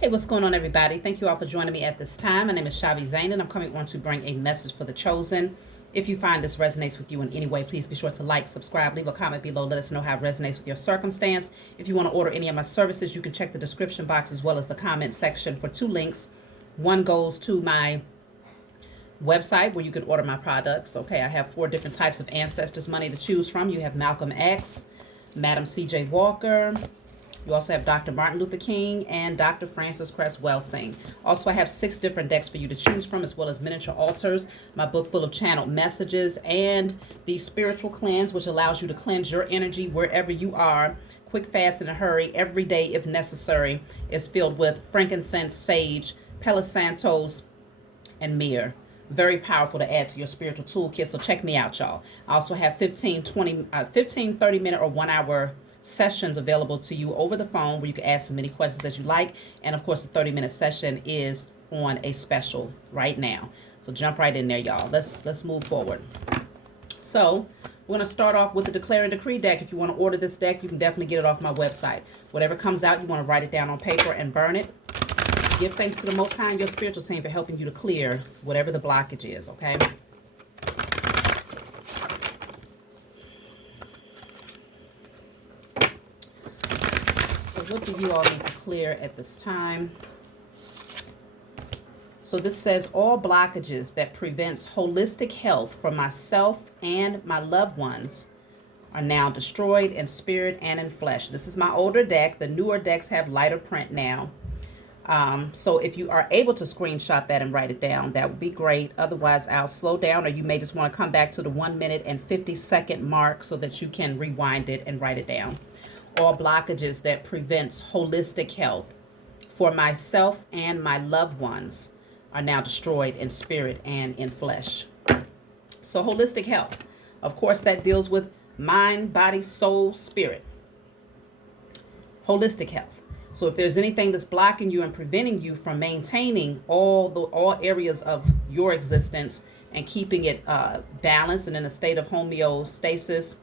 Hey, what's going on, everybody? Thank you all for joining me at this time. My name is Shavi Zain, and I'm coming on to bring a message for the chosen. If you find this resonates with you in any way, please be sure to like, subscribe, leave a comment below. Let us know how it resonates with your circumstance. If you want to order any of my services, you can check the description box as well as the comment section for two links. One goes to my website where you can order my products. Okay, I have 4 different types of ancestors money to choose from. You have Malcolm X, Madam C.J. Walker. You also have Dr. Martin Luther King and Dr. Francis Cress Welsing. Also, I have 6 different decks for you to choose from, as well as miniature altars, my book full of channeled messages, and the spiritual cleanse, which allows you to cleanse your energy wherever you are. Quick, fast, in a hurry, every day if necessary, is filled with frankincense, sage, Palo Santos, and myrrh. Very powerful to add to your spiritual toolkit. So check me out, y'all. I also have 30-minute or 1 hour sessions available to you over the phone where you can ask as many questions as you like. And of course, the 30-minute session is on a special right now. So jump right in there, y'all. Let's move forward. So we're going to start off with the Declare and Decree deck. If you want to order this deck, you can definitely get it off my website. Whatever comes out, you want to write it down on paper and burn it. Give thanks to the Most High and your spiritual team for helping you to clear whatever the blockage is, okay? So what do you all need to clear at this time? So this says, all blockages that prevents holistic health for myself and my loved ones are now destroyed in spirit and in flesh. This is my older deck. The newer decks have lighter print now. So if you are able to screenshot that and write it down, that would be great. Otherwise, I'll slow down, or you may just want to come back to the 1 minute and 50-second mark so that you can rewind it and write it down. All blockages that prevents holistic health for myself and my loved ones are now destroyed in spirit and in flesh. So holistic health, of course, that deals with mind, body, soul, spirit. Holistic health. So if there's anything that's blocking you and preventing you from maintaining all areas of your existence and keeping it balanced and in a state of homeostasis,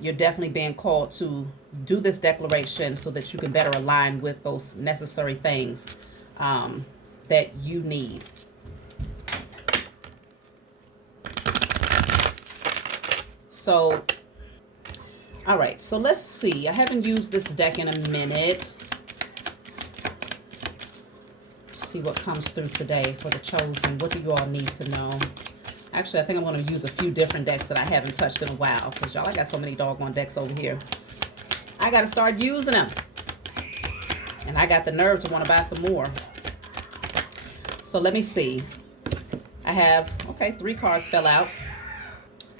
you're definitely being called to do this declaration so that you can better align with those necessary things that you need. So, all right, so let's see. I haven't used this deck in a minute. See what comes through today for the chosen. What do you all need to know? Actually, I think I'm going to use a few different decks that I haven't touched in a while, because y'all, I got so many doggone decks over here. I got to start using them. And I got the nerve to want to buy some more. So let me see. I have, okay, 3 cards fell out.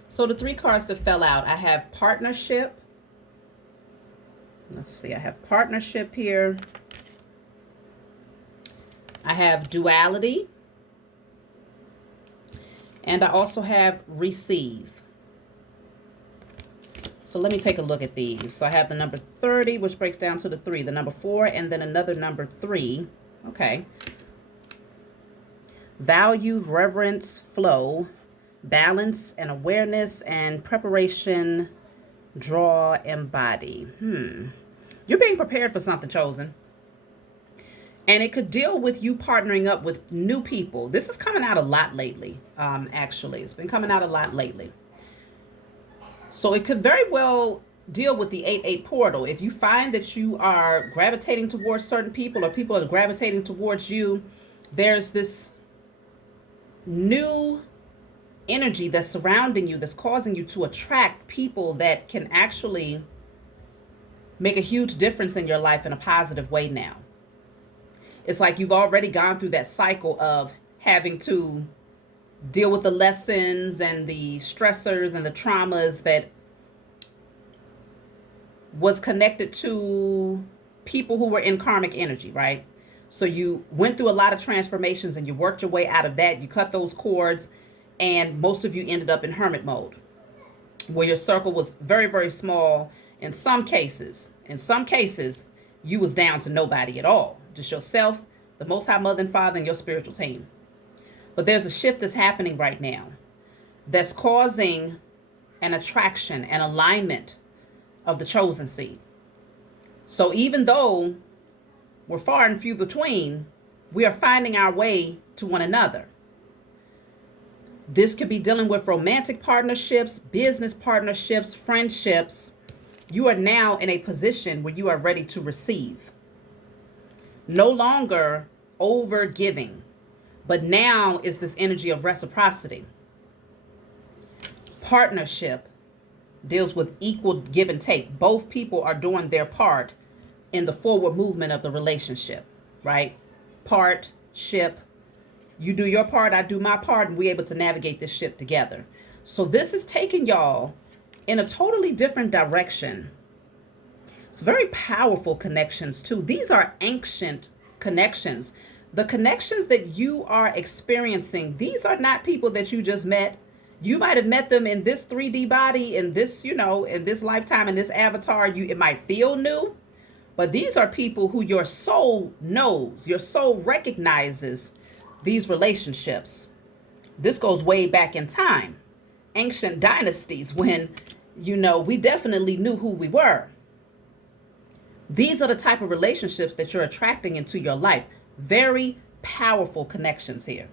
So the 3 cards that fell out, I have partnership. Let's see, I have partnership here. I have duality. And I also have receive. So let me take a look at these. So I have the number 30, which breaks down to the 3, the number 4, and then another number 3. Okay. Value, reverence, flow, balance and awareness, and preparation, draw, embody. You're being prepared for something, chosen. And it could deal with you partnering up with new people. This is coming out a lot lately, actually. It's been coming out a lot lately. So it could very well deal with the 8-8 portal. If you find that you are gravitating towards certain people, or people are gravitating towards you, there's this new energy that's surrounding you, that's causing you to attract people that can actually make a huge difference in your life in a positive way now. It's like you've already gone through that cycle of having to deal with the lessons and the stressors and the traumas that was connected to people who were in karmic energy, right? So you went through a lot of transformations and you worked your way out of that. You cut those cords, and most of you ended up in hermit mode, where your circle was very, very small. In some cases, you was down to nobody at all. Just yourself, the Most High Mother and Father, and your spiritual team. But there's a shift that's happening right now that's causing an attraction, an alignment of the chosen seed. So even though we're far and few between, we are finding our way to one another. This could be dealing with romantic partnerships, business partnerships, friendships. You are now in a position where you are ready to receive. No longer over giving, but now is this energy of reciprocity. Partnership deals with equal give and take. Both people are doing their part in the forward movement of the relationship, right? Partnership. You do your part, I do my part, and we're able to navigate this ship together. So this is taking y'all in a totally different direction. It's very powerful connections too. These are ancient connections. The connections that you are experiencing, these are not people that you just met. You might have met them in this 3D body, in this, in this lifetime, in this avatar. It might feel new, but these are people who your soul knows, your soul recognizes these relationships. This goes way back in time, ancient dynasties, when, we definitely knew who we were. These are the type of relationships that you're attracting into your life. Very powerful connections here.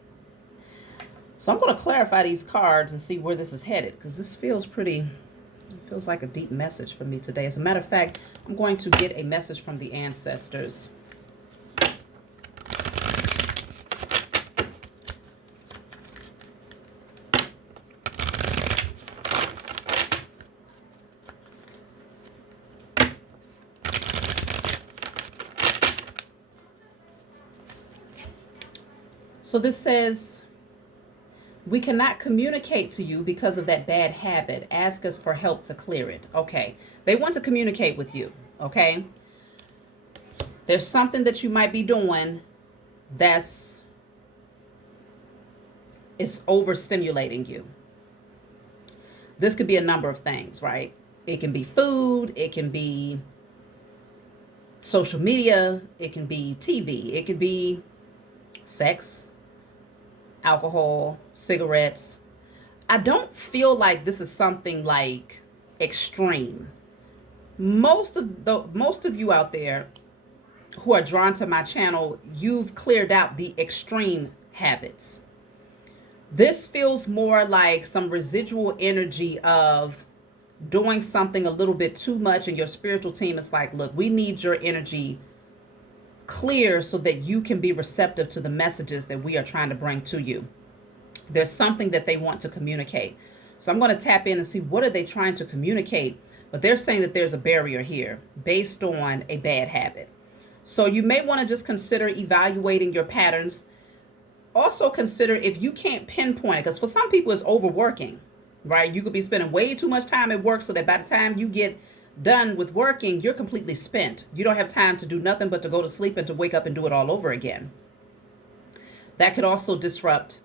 So I'm going to clarify these cards and see where this is headed, because this feels like a deep message for me today. As a matter of fact, I'm going to get a message from the ancestors. So this says, we cannot communicate to you because of that bad habit. Ask us for help to clear it. Okay. They want to communicate with you. Okay. There's something that you might be doing is overstimulating you. This could be a number of things, right? It can be food. It can be social media. It can be TV. It can be sex, alcohol, cigarettes. I don't feel like this is something like extreme. Most of you out there who are drawn to my channel, you've cleared out the extreme habits. This feels more like some residual energy of doing something a little bit too much, and your spiritual team is like, look, we need your energy clear so that you can be receptive to the messages that we are trying to bring to you. There's something that they want to communicate. So I'm going to tap in and see, what are they trying to communicate? But they're saying that there's a barrier here based on a bad habit. So you may want to just consider evaluating your patterns. Also consider if you can't pinpoint it, because for some people it's overworking, right? You could be spending way too much time at work so that by the time you get done with working, you're completely spent. You don't have time to do nothing but to go to sleep and to wake up and do it all over again. That could also disrupt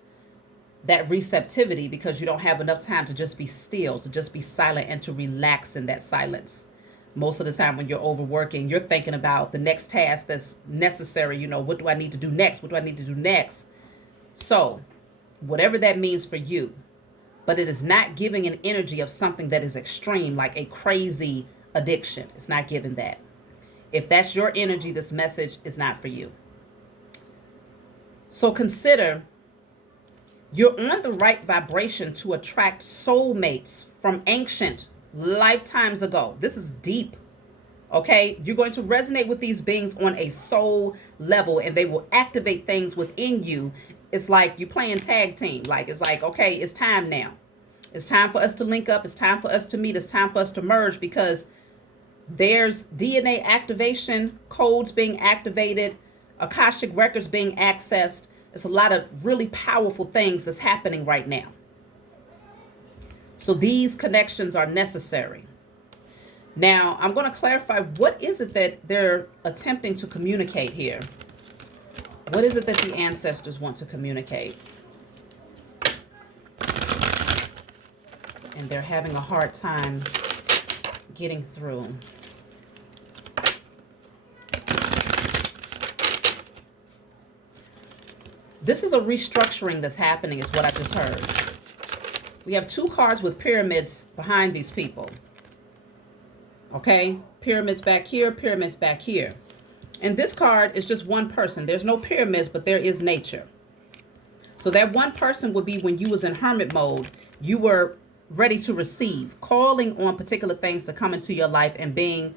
that receptivity, because you don't have enough time to just be still, to just be silent, and to relax in that silence. Most of the time when you're overworking, you're thinking about the next task that's necessary. What do I need to do next? What do I need to do next? So whatever that means for you, but it is not giving an energy of something that is extreme, like a crazy addiction. It's not giving that. If that's your energy, this message is not for you. So consider you're on the right vibration to attract soulmates from ancient lifetimes ago. This is deep. Okay, you're going to resonate with these beings on a soul level, and they will activate things within you. It's like you're playing tag team. It's like, okay, it's time now. It's time for us to link up. It's time for us to meet. It's time for us to merge, because there's DNA activation, codes being activated, Akashic records being accessed. It's a lot of really powerful things that's happening right now. So these connections are necessary. Now, I'm going to clarify, what is it that they're attempting to communicate here? What is it that the ancestors want to communicate? And they're having a hard time getting through. This is a restructuring that's happening, is what I just heard. We have two cards with pyramids behind these people. Okay? Pyramids back here, pyramids back here. And this card is just one person. There's no pyramids, but there is nature. So that one person would be when you was in hermit mode. You were ready to receive, calling on particular things to come into your life and being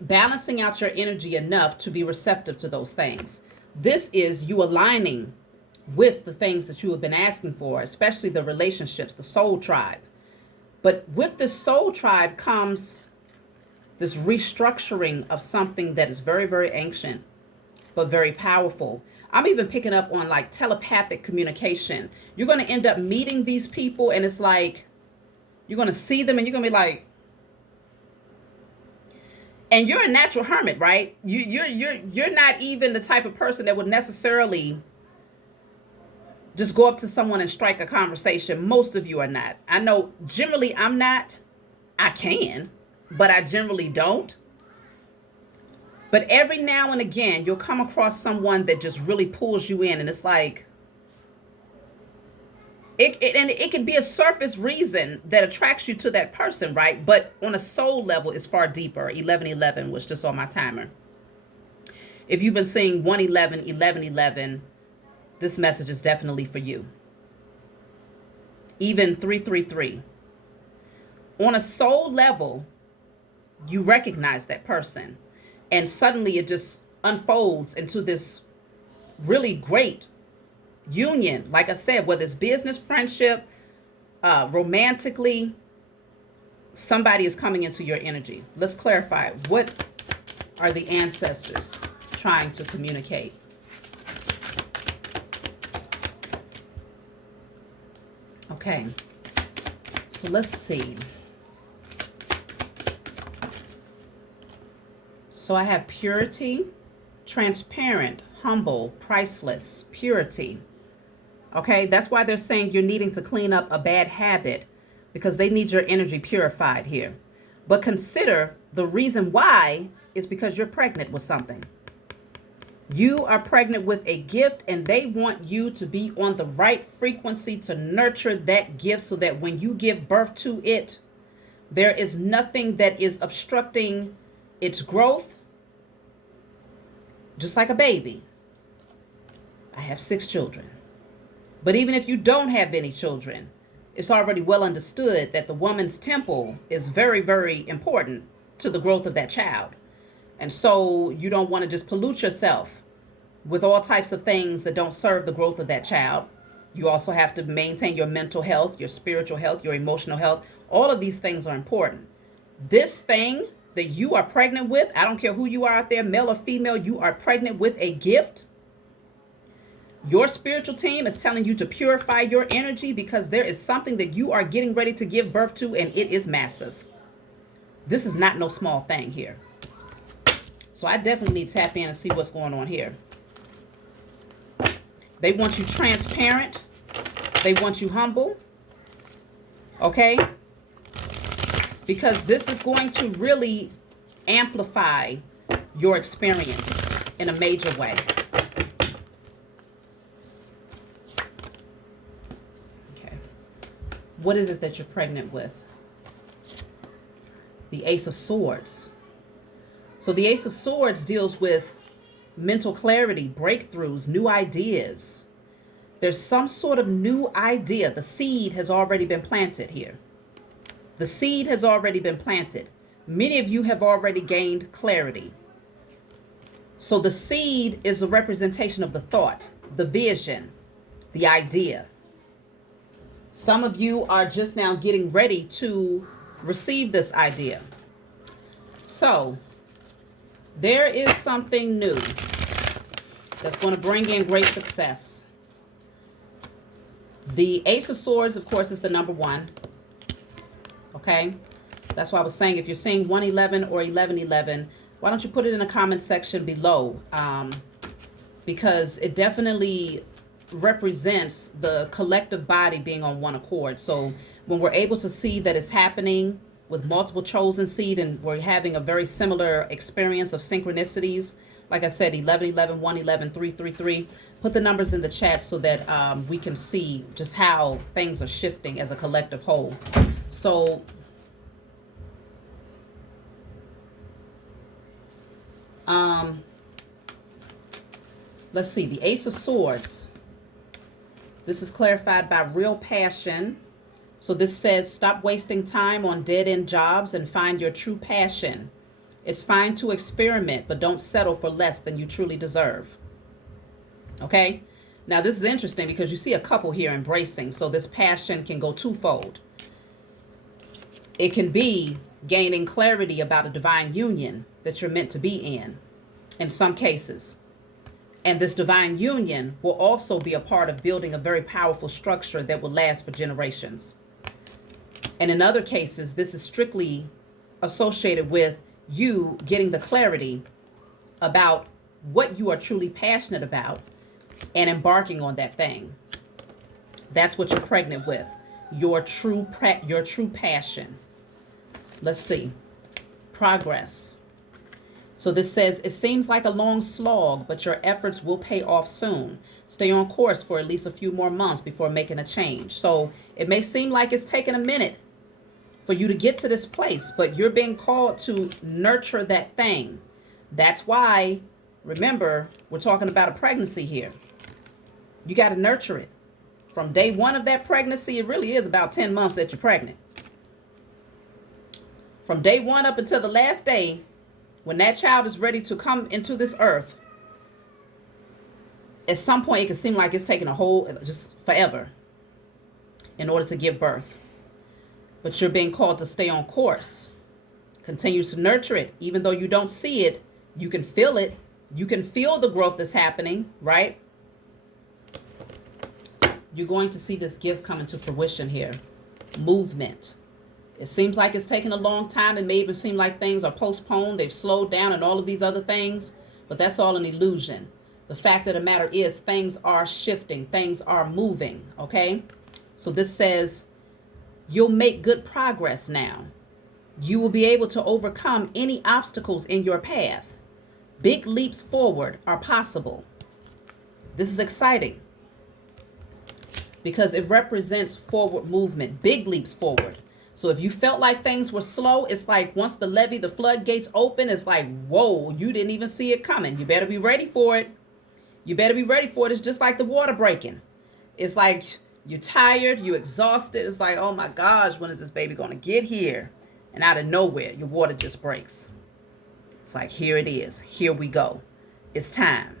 balancing out your energy enough to be receptive to those things. This is you aligning with the things that you have been asking for, especially the relationships, the soul tribe. But with this soul tribe comes this restructuring of something that is very, very ancient, but very powerful. I'm even picking up on like telepathic communication. You're going to end up meeting these people and it's like, you're going to see them and you're going to be like, and you're a natural hermit, right? You're not even the type of person that would necessarily just go up to someone and strike a conversation. Most of you are not. I know generally I'm not. I can, but I generally don't. But every now and again, you'll come across someone that just really pulls you in. And it's like, it could be a surface reason that attracts you to that person, right? But on a soul level, it's far deeper. 1111 was just on my timer. If you've been seeing 111, 1111, this message is definitely for you. Even 333. On a soul level, you recognize that person. And suddenly it just unfolds into this really great union. Like I said, whether it's business, friendship, romantically, somebody is coming into your energy. Let's clarify. What are the ancestors trying to communicate? Okay. So let's see. So I have purity, transparent, humble, priceless, purity. Okay, that's why they're saying you're needing to clean up a bad habit because they need your energy purified here. But consider the reason why is because you're pregnant with something. You are pregnant with a gift and they want you to be on the right frequency to nurture that gift so that when you give birth to it, there is nothing that is obstructing its growth. Just like a baby. I have 6 children. But even if you don't have any children, it's already well understood that the woman's temple is very, very important to the growth of that child. And so you don't want to just pollute yourself with all types of things that don't serve the growth of that child. You also have to maintain your mental health, your spiritual health, your emotional health. All of these things are important. This thing that you are pregnant with, I don't care who you are out there, male or female, you are pregnant with a gift. Your spiritual team is telling you to purify your energy because there is something that you are getting ready to give birth to and it is massive. This is not no small thing here. So I definitely need to tap in and see what's going on here. They want you transparent. They want you humble. Okay? Because this is going to really amplify your experience in a major way. Okay. What is it that you're pregnant with? The Ace of Swords. So the Ace of Swords deals with mental clarity, breakthroughs, new ideas. There's some sort of new idea. The seed has already been planted here. The seed has already been planted. Many of you have already gained clarity. So the seed is a representation of the thought, the vision, the idea. Some of you are just now getting ready to receive this idea. So there is something new that's going to bring in great success. The Ace of Swords, of course, is the number 1. Okay, that's why I was saying if you're seeing 111 or 1111, why don't you put it in the comment section below? Because it definitely represents the collective body being on one accord. So when we're able to see that it's happening with multiple chosen seed and we're having a very similar experience of synchronicities, like I said, 1111, 111, 333, put the numbers in the chat so that we can see just how things are shifting as a collective whole. So Um, let's see, the Ace of Swords. This is clarified by real passion. So this says, stop wasting time on dead-end jobs and find your true passion. It's fine to experiment, but don't settle for less than you truly deserve. Okay? Now, this is interesting because you see a couple here embracing. So this passion can go twofold. It can be gaining clarity about a divine union that you're meant to be in some cases. And this divine union will also be a part of building a very powerful structure that will last for generations. And in other cases, this is strictly associated with you getting the clarity about what you are truly passionate about and embarking on that thing. That's what you're pregnant with, your true passion. Let's see. Progress. So this says, it seems like a long slog, but your efforts will pay off soon. Stay on course for at least a few more months before making a change. So it may seem like it's taken a minute for you to get to this place, but you're being called to nurture that thing. That's why, remember, we're talking about a pregnancy here. You got to nurture it. From day one of that pregnancy, it really is about 10 months that you're pregnant. From day one up until the last day, when that child is ready to come into this earth, at some point it can seem like it's taking a whole, just forever in order to give birth. But you're being called to stay on course. Continue to nurture it. Even though you don't see it, you can feel it. You can feel the growth that's happening, right? You're going to see this gift come into fruition here. Movement. It seems like it's taken a long time. It may even seem like things are postponed. They've slowed down and all of these other things. But that's all an illusion. The fact of the matter is things are shifting. Things are moving. Okay? So this says you'll make good progress now. You will be able to overcome any obstacles in your path. Big leaps forward are possible. This is exciting because it represents forward movement, big leaps forward. So if you felt like things were slow, it's like once the floodgates open, it's like, whoa, you didn't even see it coming. You better be ready for it. You better be ready for it. It's just like the water breaking. It's like you're tired, you're exhausted. It's like, oh my gosh, when is this baby going to get here? And out of nowhere, your water just breaks. It's like, here it is. Here we go. It's time.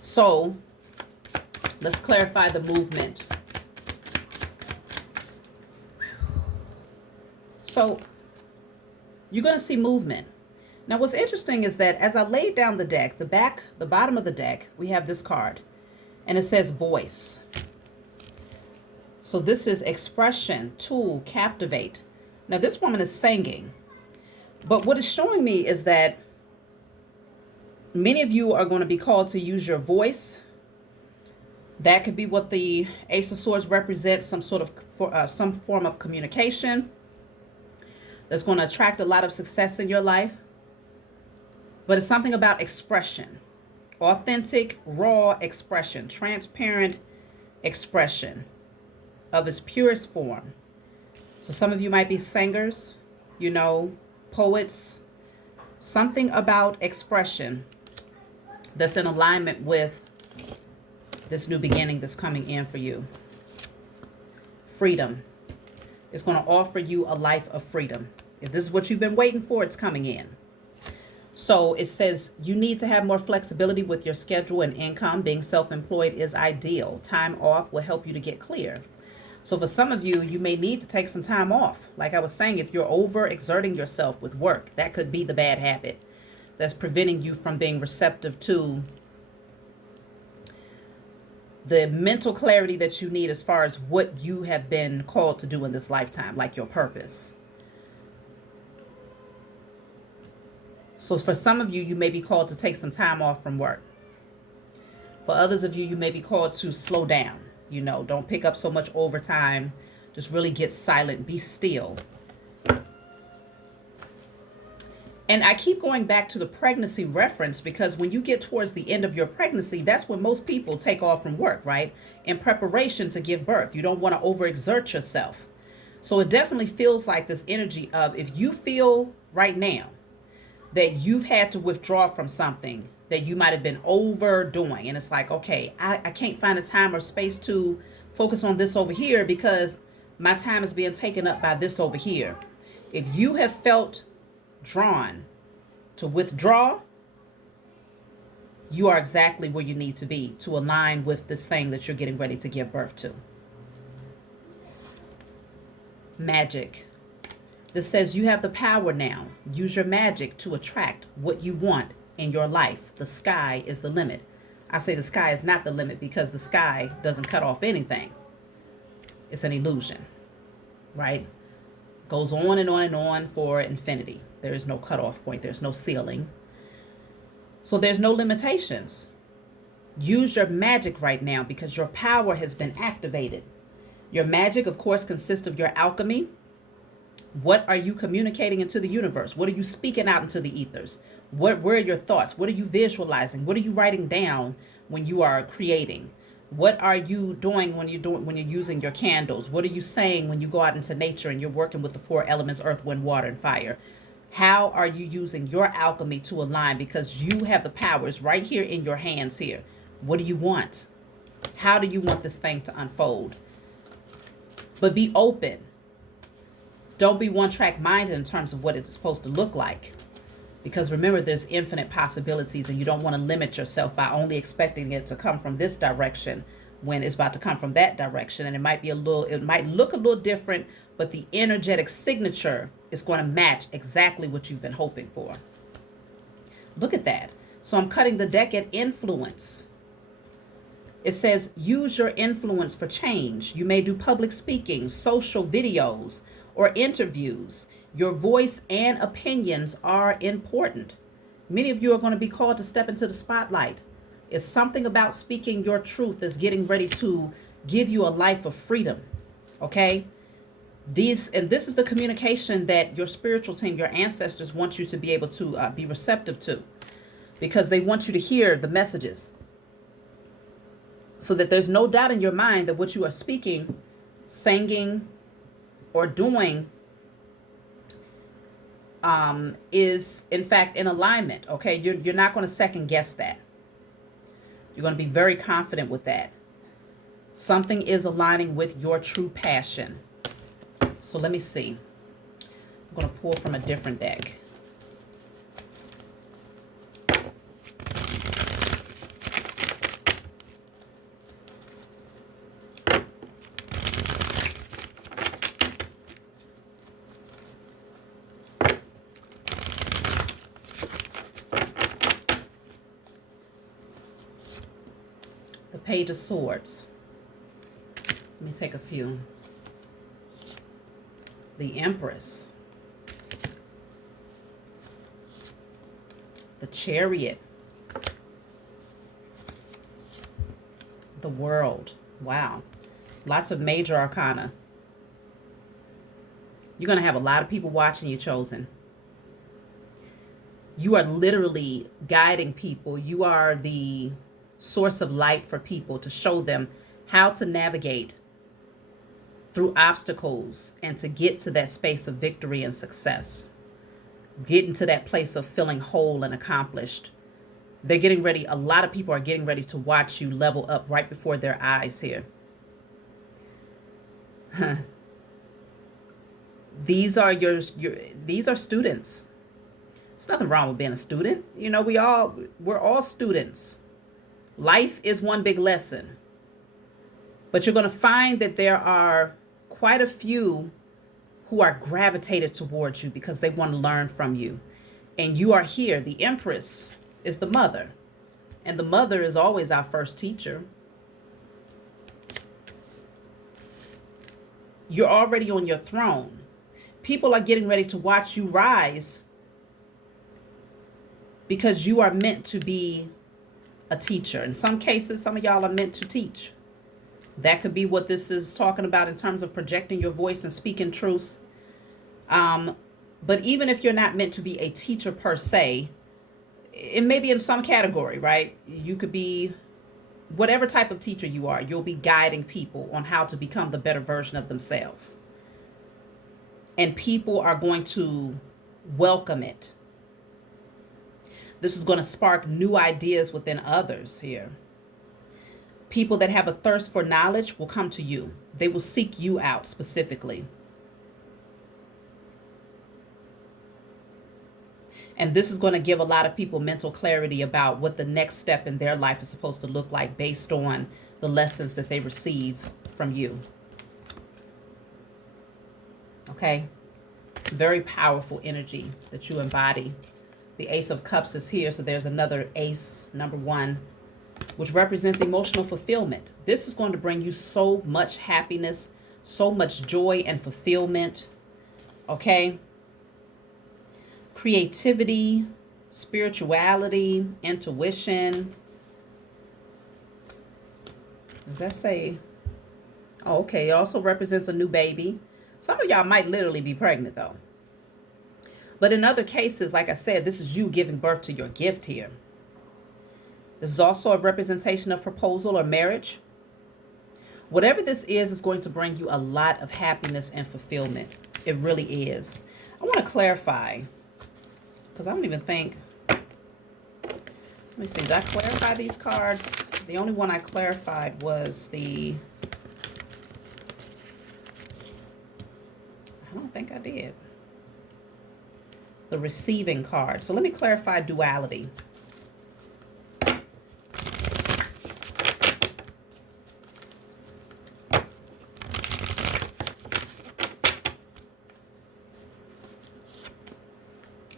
So let's clarify the movement. So you're going to see movement. Now, what's interesting is that as I laid down the deck, the bottom of the deck, we have this card and it says voice. So this is expression, tool, captivate. Now, this woman is singing, but what it's showing me is that many of you are going to be called to use your voice. That could be what the Ace of Swords represents, some form of communication that's going to attract a lot of success in your life. But it's something about expression, authentic, raw expression, transparent expression of its purest form. So some of you might be singers, poets, something about expression that's in alignment with this new beginning that's coming in for you. Freedom. It's going to offer you a life of freedom. If this is what you've been waiting for, it's coming in. So it says you need to have more flexibility with your schedule and income. Being self-employed is ideal. Time off will help you to get clear. So for some of you, you may need to take some time off. Like I was saying, if you're overexerting yourself with work, that could be the bad habit that's preventing you from being receptive to the mental clarity that you need as far as what you have been called to do in this lifetime, like your purpose. So for some of you, you may be called to take some time off from work. For others of you, you may be called to slow down. Don't pick up so much overtime. Just really get silent, be still. And I keep going back to the pregnancy reference because when you get towards the end of your pregnancy, that's when most people take off from work, right? In preparation to give birth. You don't want to overexert yourself. So it definitely feels like this energy of if you feel right now that you've had to withdraw from something that you might have been overdoing. And it's like, okay, I can't find a time or space to focus on this over here because my time is being taken up by this over here. If you have felt drawn to withdraw, you are exactly where you need to be to align with this thing that you're getting ready to give birth to. Magic. This says you have the power now. Use your magic to attract what you want in your life. The sky is the limit. I say the sky is not the limit because the sky doesn't cut off anything. It's an illusion, right? Goes on and on and on for infinity. There is no cutoff point. There's no ceiling. So there's no limitations. Use your magic right now because your power has been activated. Your magic, of course, consists of your alchemy. What are you communicating into the universe? What are you speaking out into the ethers? Where are your thoughts? What are you visualizing? What are you writing down when you are creating? What are you doing when you're using your candles? What are you saying when you go out into nature and you're working with the four elements, earth, wind, water, and fire? How are you using your alchemy to align? Because you have the powers right here in your hands here. What do you want? How do you want this thing to unfold? But be open. Don't be one-track minded in terms of what it's supposed to look like. Because remember, there's infinite possibilities and you don't want to limit yourself by only expecting it to come from this direction when it's about to come from that direction. And it might look a little different, but the energetic signature is going to match exactly what you've been hoping for. Look at that. So I'm cutting the deck at influence. It says, use your influence for change. You may do public speaking, social videos, or interviews. Your voice and opinions are important. Many of you are going to be called to step into the spotlight. It's something about speaking your truth that's getting ready to give you a life of freedom. Okay? This is the communication that your spiritual team, your ancestors want you to be able to be receptive to, because they want you to hear the messages so that there's no doubt in your mind that what you are speaking, singing, or doing is in fact in alignment. Okay, you're not going to second guess that. You're going to be very confident with that. Something is aligning with your true passion. So let me see. I'm going to pull from a different deck. The Page of Swords. Let me take a few. The Empress. The Chariot. The World. Wow. Lots of major arcana. You're going to have a lot of people watching you, Chosen. You are literally guiding people. You are the source of light for people to show them how to navigate through obstacles and to get to that space of victory and success. Get into that place of feeling whole and accomplished. They're getting ready. A lot of people are getting ready to watch you level up right before their eyes here. These are these are students. There's nothing wrong with being a student. You know, we're all students. Life is one big lesson. But you're going to find that there are quite a few who are gravitated towards you because they want to learn from you. And you are here. The Empress is the mother. And the mother is always our first teacher. You're already on your throne. People are getting ready to watch you rise because you are meant to be a teacher. In some cases, some of y'all are meant to teach. That could be what this is talking about in terms of projecting your voice and speaking truths. But even if you're not meant to be a teacher per se, it may be in some category, right? You could be whatever type of teacher you are. You'll be guiding people on how to become the better version of themselves. And people are going to welcome it. This is going to spark new ideas within others here. People that have a thirst for knowledge will come to you. They will seek you out specifically. And this is going to give a lot of people mental clarity about what the next step in their life is supposed to look like based on the lessons that they receive from you. Okay? Very powerful energy that you embody. The Ace of Cups is here, so there's another ace, number 1, which represents emotional fulfillment. This is going to bring you so much happiness, so much joy and fulfillment. Okay? Creativity, spirituality, intuition. Does that say? Oh, okay. It also represents a new baby. Some of y'all might literally be pregnant though. But in other cases, like I said, this is you giving birth to your gift here. This is also a representation of proposal or marriage. Whatever this is going to bring you a lot of happiness and fulfillment. It really is. I want to clarify, because I don't even think, let me see, did I clarify these cards? The only one I clarified was I don't think I did. The receiving card. So let me clarify duality.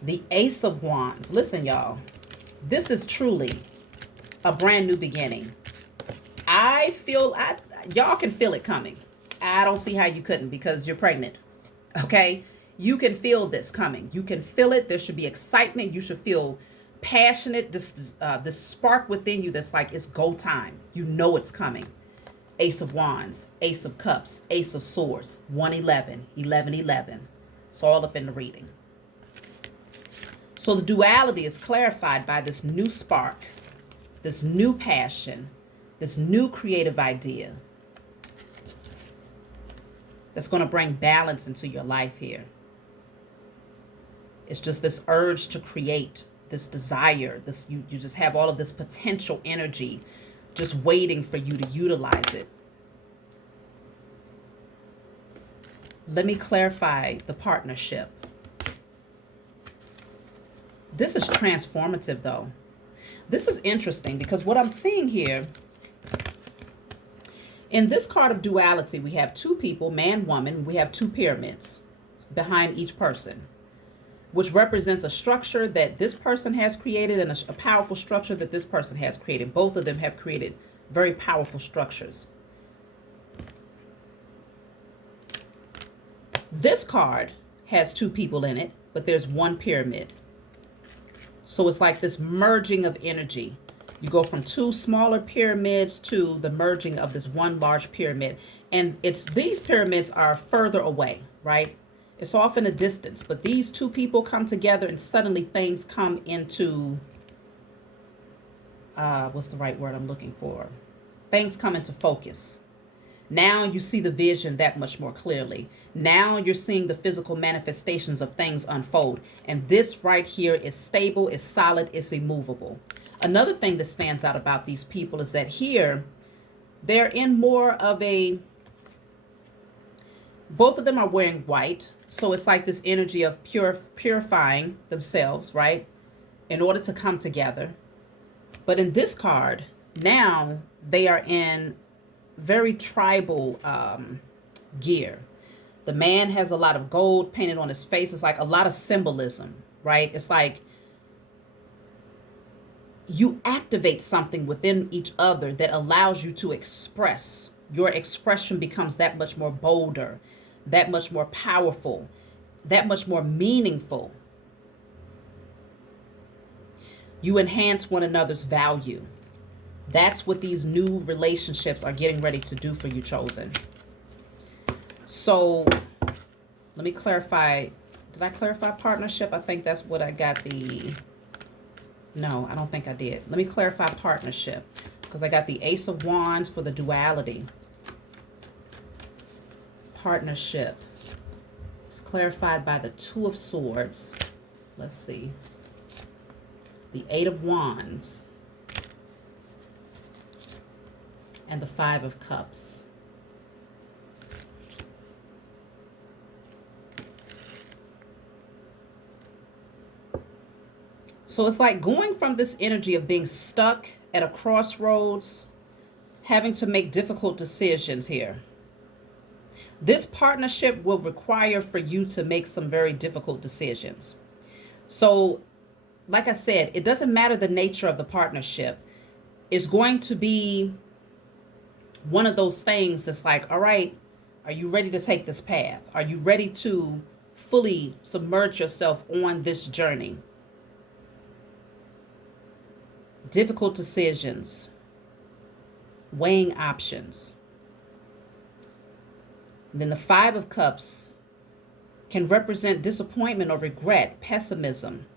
The Ace of Wands. Listen, y'all. This is truly a brand new beginning. Y'all can feel it coming. I don't see how you couldn't, because you're pregnant. Okay? You can feel this coming. You can feel it. There should be excitement. You should feel passionate. This spark within you that's like, it's go time. You know it's coming. Ace of Wands, Ace of Cups, Ace of Swords, 111, 1111. It's all up in the reading. So the duality is clarified by this new spark, this new passion, this new creative idea that's going to bring balance into your life here. It's just this urge to create, this desire, you just have all of this potential energy just waiting for you to utilize it. Let me clarify the partnership. This is transformative, though. This is interesting because what I'm seeing here, in this card of duality, we have two people, man, woman. We have two pyramids behind each person, which represents a structure that this person has created and a powerful structure that this person has created. Both of them have created very powerful structures. This card has two people in it, but there's one pyramid. So it's like this merging of energy. You go from two smaller pyramids to the merging of this one large pyramid. And these pyramids are further away, right? It's off in a distance, but these two people come together and suddenly things come into, what's the right word I'm looking for? Things come into focus. Now you see the vision that much more clearly. Now you're seeing the physical manifestations of things unfold. And this right here is stable, is solid, is immovable. Another thing that stands out about these people is that here, they're in more of both of them are wearing white. So it's like this energy of purifying themselves, right? In order to come together. But in this card, now they are in very tribal gear. The man has a lot of gold painted on his face. It's like a lot of symbolism, right? It's like you activate something within each other that allows you to express. Your expression becomes that much more bolder, that much more powerful, that much more meaningful. You enhance one another's value. That's what these new relationships are getting ready to do for you, Chosen. So let me clarify. Did I clarify partnership? I think that's what I got No, I don't think I did. Let me clarify partnership because I got the Ace of Wands for the duality. Partnership. It's clarified by the Two of Swords. Let's see. the Eight of Wands, and the Five of Cups. So it's like going from this energy of being stuck at a crossroads, having to make difficult decisions here. This partnership will require for you to make some very difficult decisions. So, like I said, it doesn't matter the nature of the partnership. It's going to be one of those things that's like, all right, are you ready to take this path? Are you ready to fully submerge yourself on this journey? Difficult decisions, weighing options. And then the Five of Cups can represent disappointment or regret, pessimism.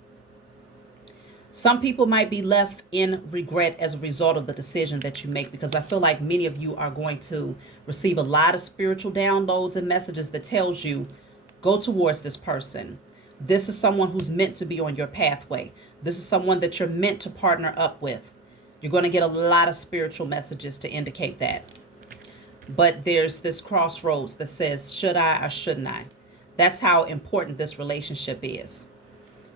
Some people might be left in regret as a result of the decision that you make, because I feel like many of you are going to receive a lot of spiritual downloads and messages that tells you, go towards this person. This is someone who's meant to be on your pathway. This is someone that you're meant to partner up with. You're going to get a lot of spiritual messages to indicate that. But there's this crossroads that says, should I or shouldn't I? That's how important this relationship is.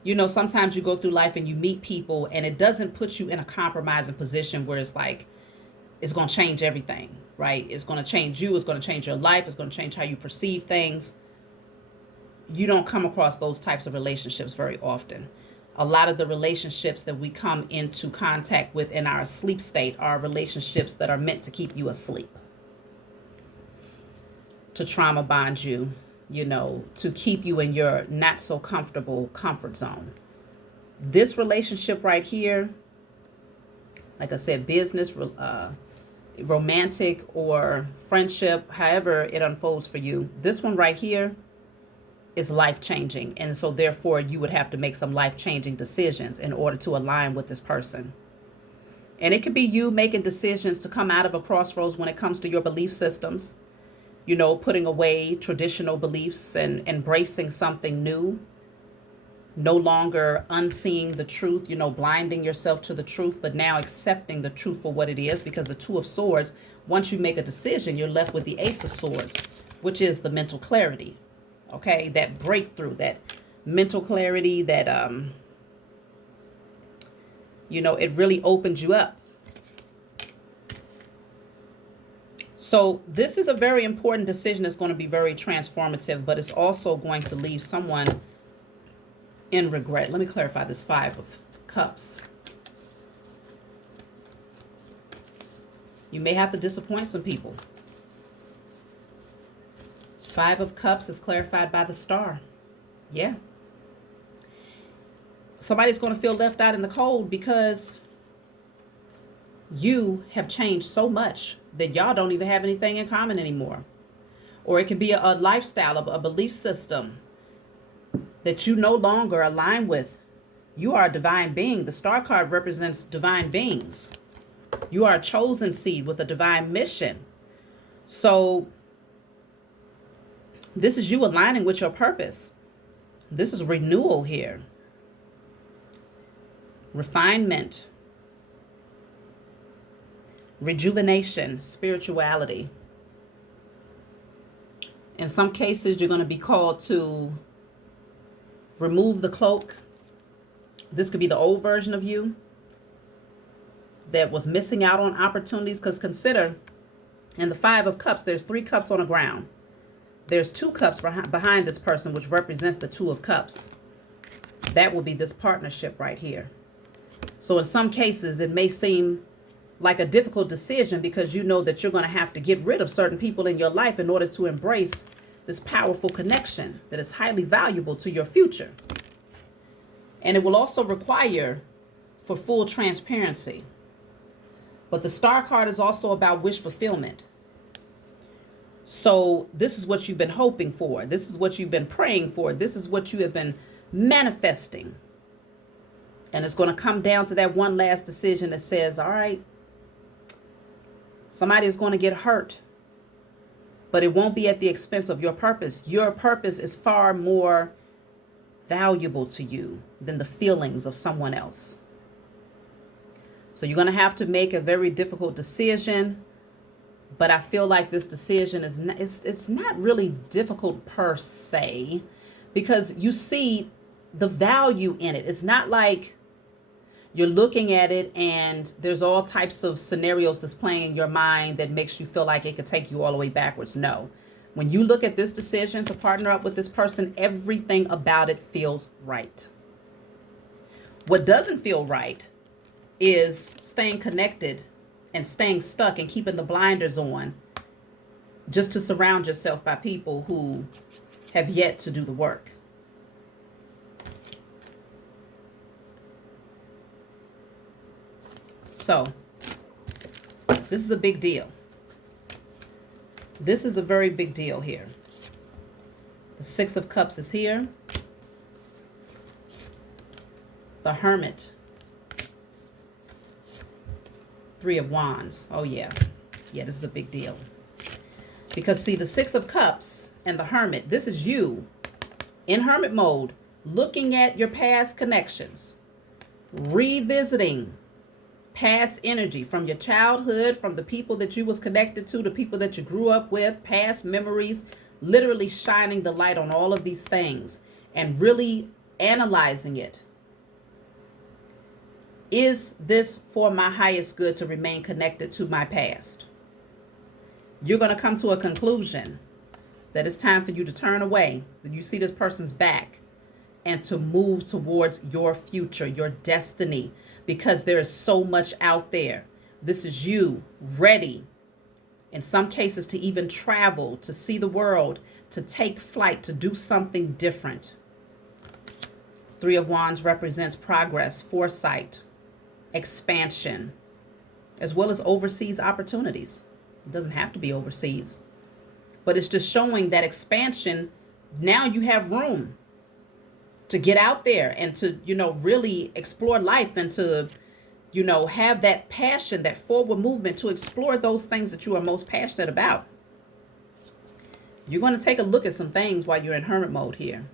You know, sometimes you go through life and you meet people and it doesn't put you in a compromising position where it's like, it's going to change everything, right? It's going to change you. It's going to change your life. It's going to change how you perceive things. You don't come across those types of relationships very often. A lot of the relationships that we come into contact with in our sleep state are relationships that are meant to keep you asleep, to trauma bond you, you know, to keep you in your not so comfortable comfort zone. This relationship right here, like I said, business, romantic or friendship, however it unfolds for you, this one right here is life-changing. And so therefore you would have to make some life-changing decisions in order to align with this person. And it could be you making decisions to come out of a crossroads when it comes to your belief systems, you know, putting away traditional beliefs and embracing something new, no longer unseeing the truth, you know, blinding yourself to the truth, but now accepting the truth for what it is. Because the Two of Swords, once you make a decision, you're left with the Ace of Swords, which is the mental clarity. Okay, that breakthrough, that mental clarity, that, you know, it really opens you up. So this is a very important decision that's going to be very transformative, but it's also going to leave someone in regret. Let me clarify this Five of Cups. You may have to disappoint some people. Five of Cups is clarified by the Star. Yeah. Somebody's going to feel left out in the cold because you have changed so much that y'all don't even have anything in common anymore. Or it could be a lifestyle, a belief system that you no longer align with. You are a divine being. The Star card represents divine beings. You are a chosen seed with a divine mission. So this is you aligning with your purpose. This is renewal here. Refinement. Rejuvenation. Spirituality. In some cases, you're going to be called to remove the cloak. This could be the old version of you that was missing out on opportunities. Because consider, in the Five of Cups, there's 3 cups on the ground. There's 2 cups behind this person, which represents the Two of Cups. That will be this partnership right here. So in some cases, it may seem like a difficult decision because you know that you're going to have to get rid of certain people in your life in order to embrace this powerful connection that is highly valuable to your future. And it will also require for full transparency. But the Star card is also about wish fulfillment. So this is what you've been hoping for. This is what you've been praying for. This is what you have been manifesting. And it's going to come down to that one last decision that says, all right, somebody is going to get hurt, but it won't be at the expense of your purpose. Your purpose is far more valuable to you than the feelings of someone else. So you're going to have to make a very difficult decision. But I feel like this decision is not, it's not really difficult per se, because you see the value in it. It's not like you're looking at it and there's all types of scenarios that's playing in your mind that makes you feel like it could take you all the way backwards. No. When you look at this decision to partner up with this person, everything about it feels right. What doesn't feel right is staying connected and staying stuck and keeping the blinders on just to surround yourself by people who have yet to do the work. So this is a big deal. This is a very big deal here. The Six of Cups is here. The Hermit. Three of Wands. Oh, yeah. Yeah, this is a big deal. Because, see, the Six of Cups and the Hermit, this is you in hermit mode, looking at your past connections, revisiting past energy from your childhood, from the people that you was connected to, the people that you grew up with, past memories, literally shining the light on all of these things and really analyzing it. Is this for my highest good to remain connected to my past? You're going to come to a conclusion that it's time for you to turn away, that you see this person's back, and to move towards your future, your destiny, because there is so much out there. This is you ready, in some cases, to even travel, to see the world, to take flight, to do something different. Three of Wands represents progress, foresight, expansion, as well as overseas opportunities. It doesn't have to be overseas, but it's just showing that expansion. Now you have room to get out there and to, really explore life and to, have that passion, that forward movement to explore those things that you are most passionate about. You're going to take a look at some things while you're in hermit mode here.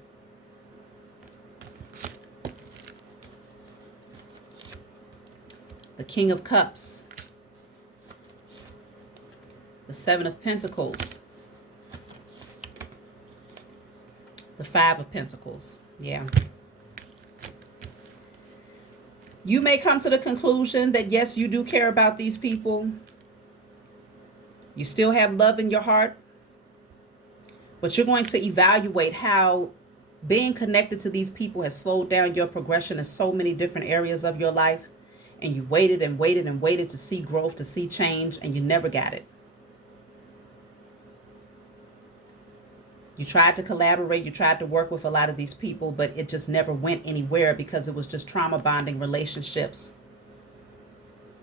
The King of Cups. The Seven of Pentacles. The Five of Pentacles. Yeah. You may come to the conclusion that, yes, you do care about these people. You still have love in your heart. But you're going to evaluate how being connected to these people has slowed down your progression in so many different areas of your life. And you waited and waited and waited to see growth, to see change, and you never got it. You tried to collaborate, you tried to work with a lot of these people, but it just never went anywhere because it was just trauma bonding relationships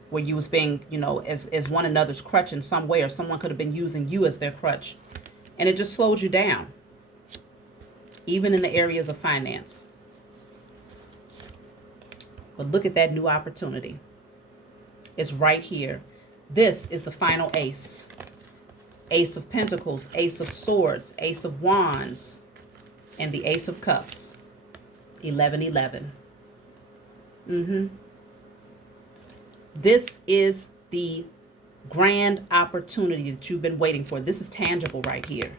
where you was being, as one another's crutch in some way, or someone could have been using you as their crutch. And it just slowed you down, even in the areas of finance. But look at that new opportunity. It's right here. This is the final ace. Ace of Pentacles, Ace of Swords, Ace of Wands, and the Ace of Cups. 1111. This is the grand opportunity that you've been waiting for. This is tangible right here.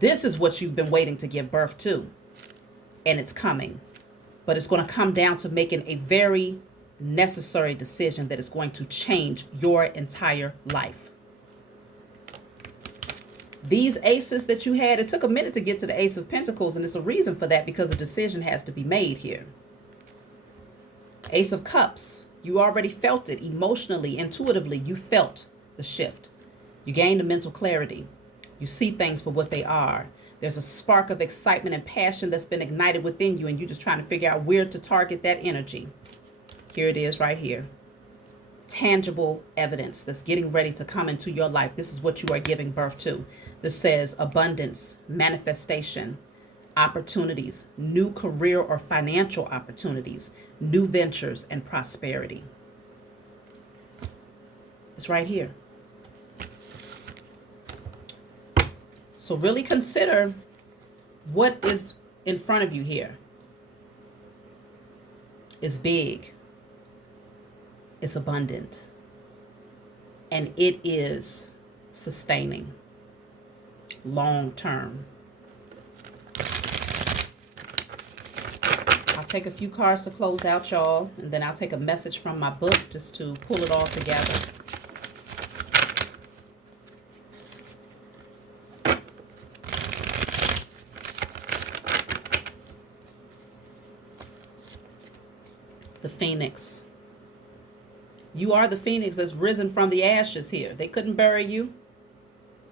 This is what you've been waiting to give birth to. And it's coming. But it's going to come down to making a very necessary decision that is going to change your entire life. These aces that you had, it took a minute to get to the Ace of Pentacles, and there's a reason for that, because a decision has to be made here. Ace of Cups, you already felt it emotionally, intuitively. You felt the shift. You gained the mental clarity. You see things for what they are. There's a spark of excitement and passion that's been ignited within you, and you're just trying to figure out where to target that energy. Here it is right here. Tangible evidence that's getting ready to come into your life. This is what you are giving birth to. This says abundance, manifestation, opportunities, new career or financial opportunities, new ventures, and prosperity. It's right here. So really consider what is in front of you here. It's big. It's abundant. And it is sustaining long term. I'll take a few cards to close out, y'all, and then I'll take a message from my book just to pull it all together. The Phoenix. You are the Phoenix that's risen from the ashes here. They couldn't bury you.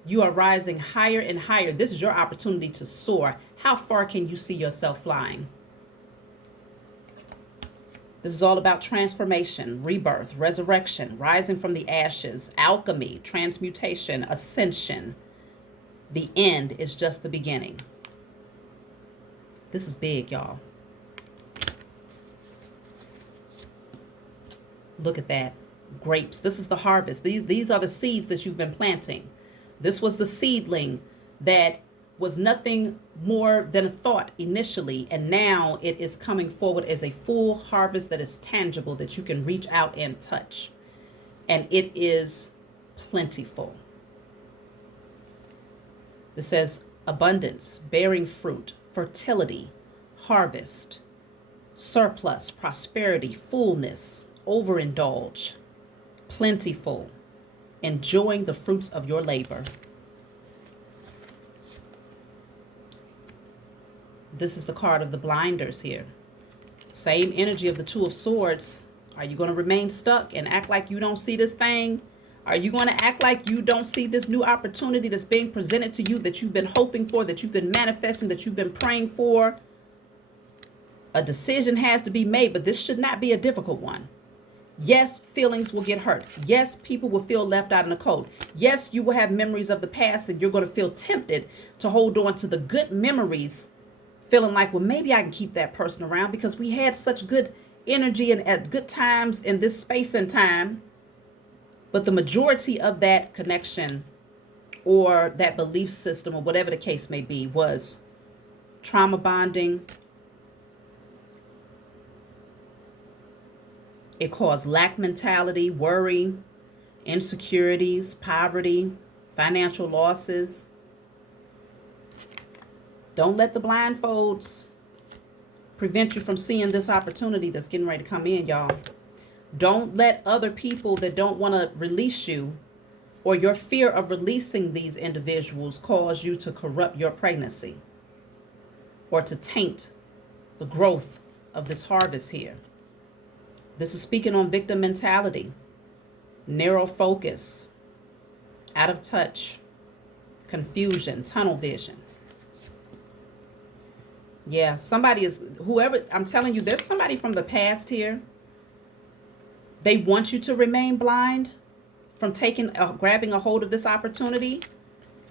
You are rising higher and higher. This is your opportunity to soar. How far can you see yourself flying? This is all about transformation, rebirth, resurrection, rising from the ashes, alchemy, transmutation, ascension. The end is just the beginning. This is big, y'all. Look at that. Grapes. This is the harvest. These are the seeds that you've been planting. This was the seedling that was nothing more than a thought initially, and now it is coming forward as a full harvest that is tangible, that you can reach out and touch. And it is plentiful. It says abundance, bearing fruit, fertility, harvest, surplus, prosperity, fullness, overindulge, plentiful, enjoying the fruits of your labor. This is the card of the blinders here. Same energy of the Two of Swords. Are you going to remain stuck and act like you don't see this thing? Are you going to act like you don't see this new opportunity that's being presented to you, that you've been hoping for, that you've been manifesting, that you've been praying for? A decision has to be made, but this should not be a difficult one. Yes, feelings will get hurt. Yes, people will feel left out in the cold. Yes, you will have memories of the past and you're going to feel tempted to hold on to the good memories, feeling like, well, maybe I can keep that person around because we had such good energy and at good times in this space and time. But the majority of that connection or that belief system or whatever the case may be was trauma bonding. It caused lack mentality, worry, insecurities, poverty, financial losses. Don't let the blindfolds prevent you from seeing this opportunity that's getting ready to come in, y'all. Don't let other people that don't want to release you or your fear of releasing these individuals cause you to corrupt your pregnancy or to taint the growth of this harvest here. This is speaking on victim mentality, narrow focus, out of touch, confusion, tunnel vision. Yeah, somebody is, whoever, I'm telling you, there's somebody from the past here. They want you to remain blind from grabbing a hold of this opportunity.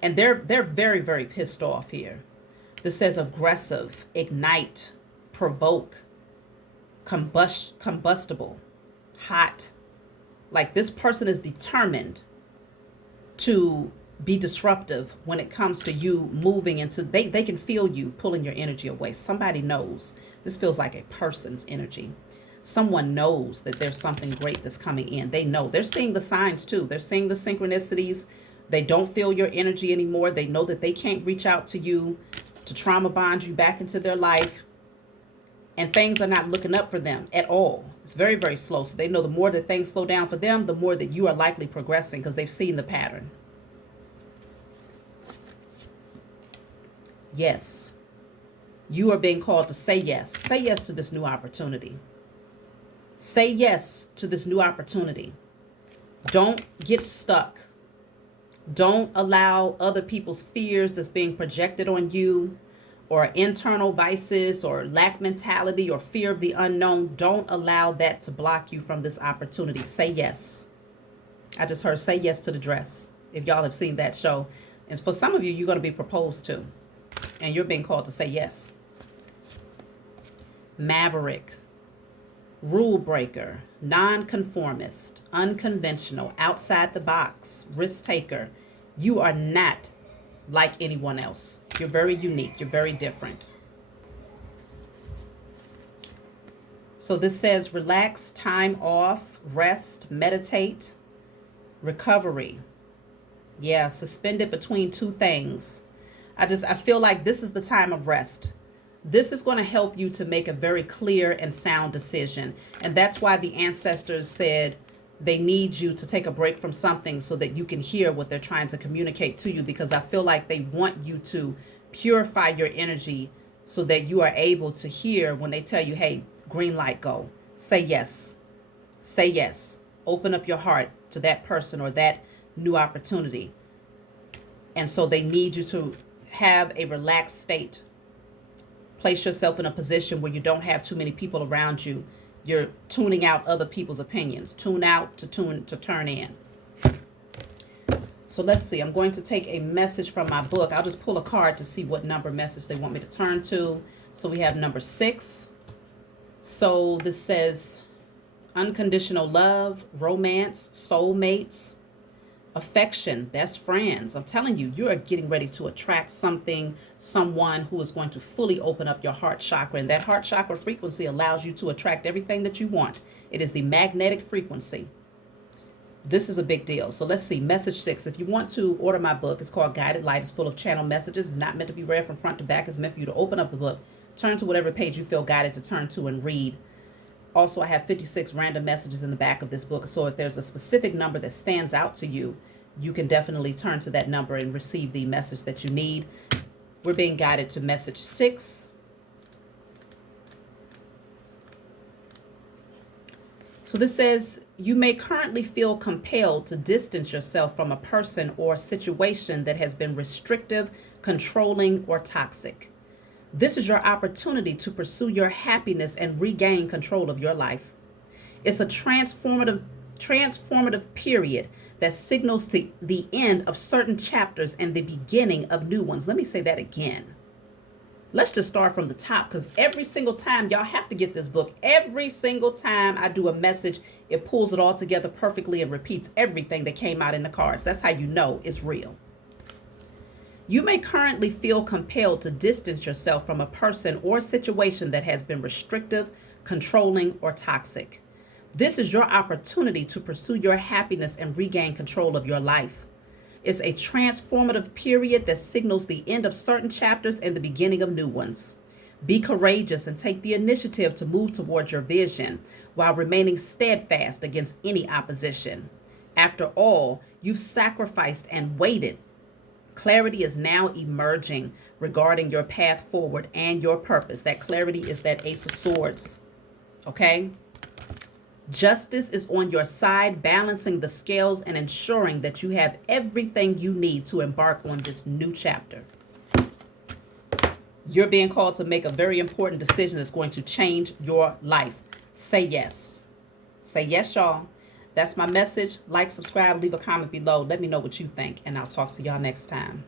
And they're very, very pissed off here. This says aggressive, ignite, provoke, combustible, hot. Like this person is determined to be disruptive when it comes to you moving into, they can feel you pulling your energy away. Somebody knows. This feels like a person's energy. Someone knows that there's something great that's coming in. They know. They're seeing the signs too. They're seeing the synchronicities. They don't feel your energy anymore. They know that they can't reach out to you to trauma bond you back into their life. And things are not looking up for them at all. It's very, very slow. So they know the more that things slow down for them, the more that you are likely progressing because they've seen the pattern. Yes. You are being called to say yes. Say yes to this new opportunity. Say yes to this new opportunity. Don't get stuck. Don't allow other people's fears that's being projected on you, or internal vices or lack mentality or fear of the unknown. Don't allow that to block you from this opportunity. Say yes. I just heard say yes to the dress. If y'all have seen that show. And for some of you, you're going to be proposed to. And you're being called to say yes. Maverick. Rule breaker. Nonconformist. Unconventional. Outside the box. Risk taker. You are not like anyone else. You're very unique. You're very different. So this says relax, time off, rest, meditate, recovery. Yeah, suspended between two things. I feel like this is the time of rest. This is going to help you to make a very clear and sound decision. And that's why the ancestors said they need you to take a break from something so that you can hear what they're trying to communicate to you, because I feel like they want you to purify your energy so that you are able to hear when they tell you, hey, green light, go. Say yes. Say yes. Open up your heart to that person or that new opportunity. And so they need you to have a relaxed state. Place yourself in a position where you don't have too many people around you. You're tuning out other people's opinions. Tune out to turn in. So let's see. I'm going to take a message from my book. I'll just pull a card to see what number message they want me to turn to. So we have number 6. So this says unconditional love, romance, soulmates, affection, best friends. I'm telling you, you are getting ready to attract someone who is going to fully open up your heart chakra. And that heart chakra frequency allows you to attract everything that you want. It is the magnetic frequency. This is a big deal. So let's see. Message 6. If you want to order my book, it's called Guided Light. It's full of channel messages. It's not meant to be read from front to back. It's meant for you to open up the book, turn to whatever page you feel guided to turn to and read. Also, I have 56 random messages in the back of this book. So if there's a specific number that stands out to you, you can definitely turn to that number and receive the message that you need. We're being guided to message 6. So this says, you may currently feel compelled to distance yourself from a person or situation that has been restrictive, controlling, or toxic. This is your opportunity to pursue your happiness and regain control of your life. It's a transformative period that signals the end of certain chapters and the beginning of new ones. Let me say that again. Let's just start from the top, because every single time, y'all have to get this book. Every single time I do a message, it pulls it all together perfectly and repeats everything that came out in the cards. That's how you know it's real. You may currently feel compelled to distance yourself from a person or situation that has been restrictive, controlling, or toxic. This is your opportunity to pursue your happiness and regain control of your life. It's a transformative period that signals the end of certain chapters and the beginning of new ones. Be courageous and take the initiative to move towards your vision while remaining steadfast against any opposition. After all, you've sacrificed and waited. Clarity is now emerging regarding your path forward and your purpose. That clarity is that Ace of Swords. Okay? Justice is on your side, balancing the scales and ensuring that you have everything you need to embark on this new chapter. You're being called to make a very important decision that's going to change your life. Say yes. Say yes, y'all. That's my message. Like, subscribe, leave a comment below. Let me know what you think, and I'll talk to y'all next time.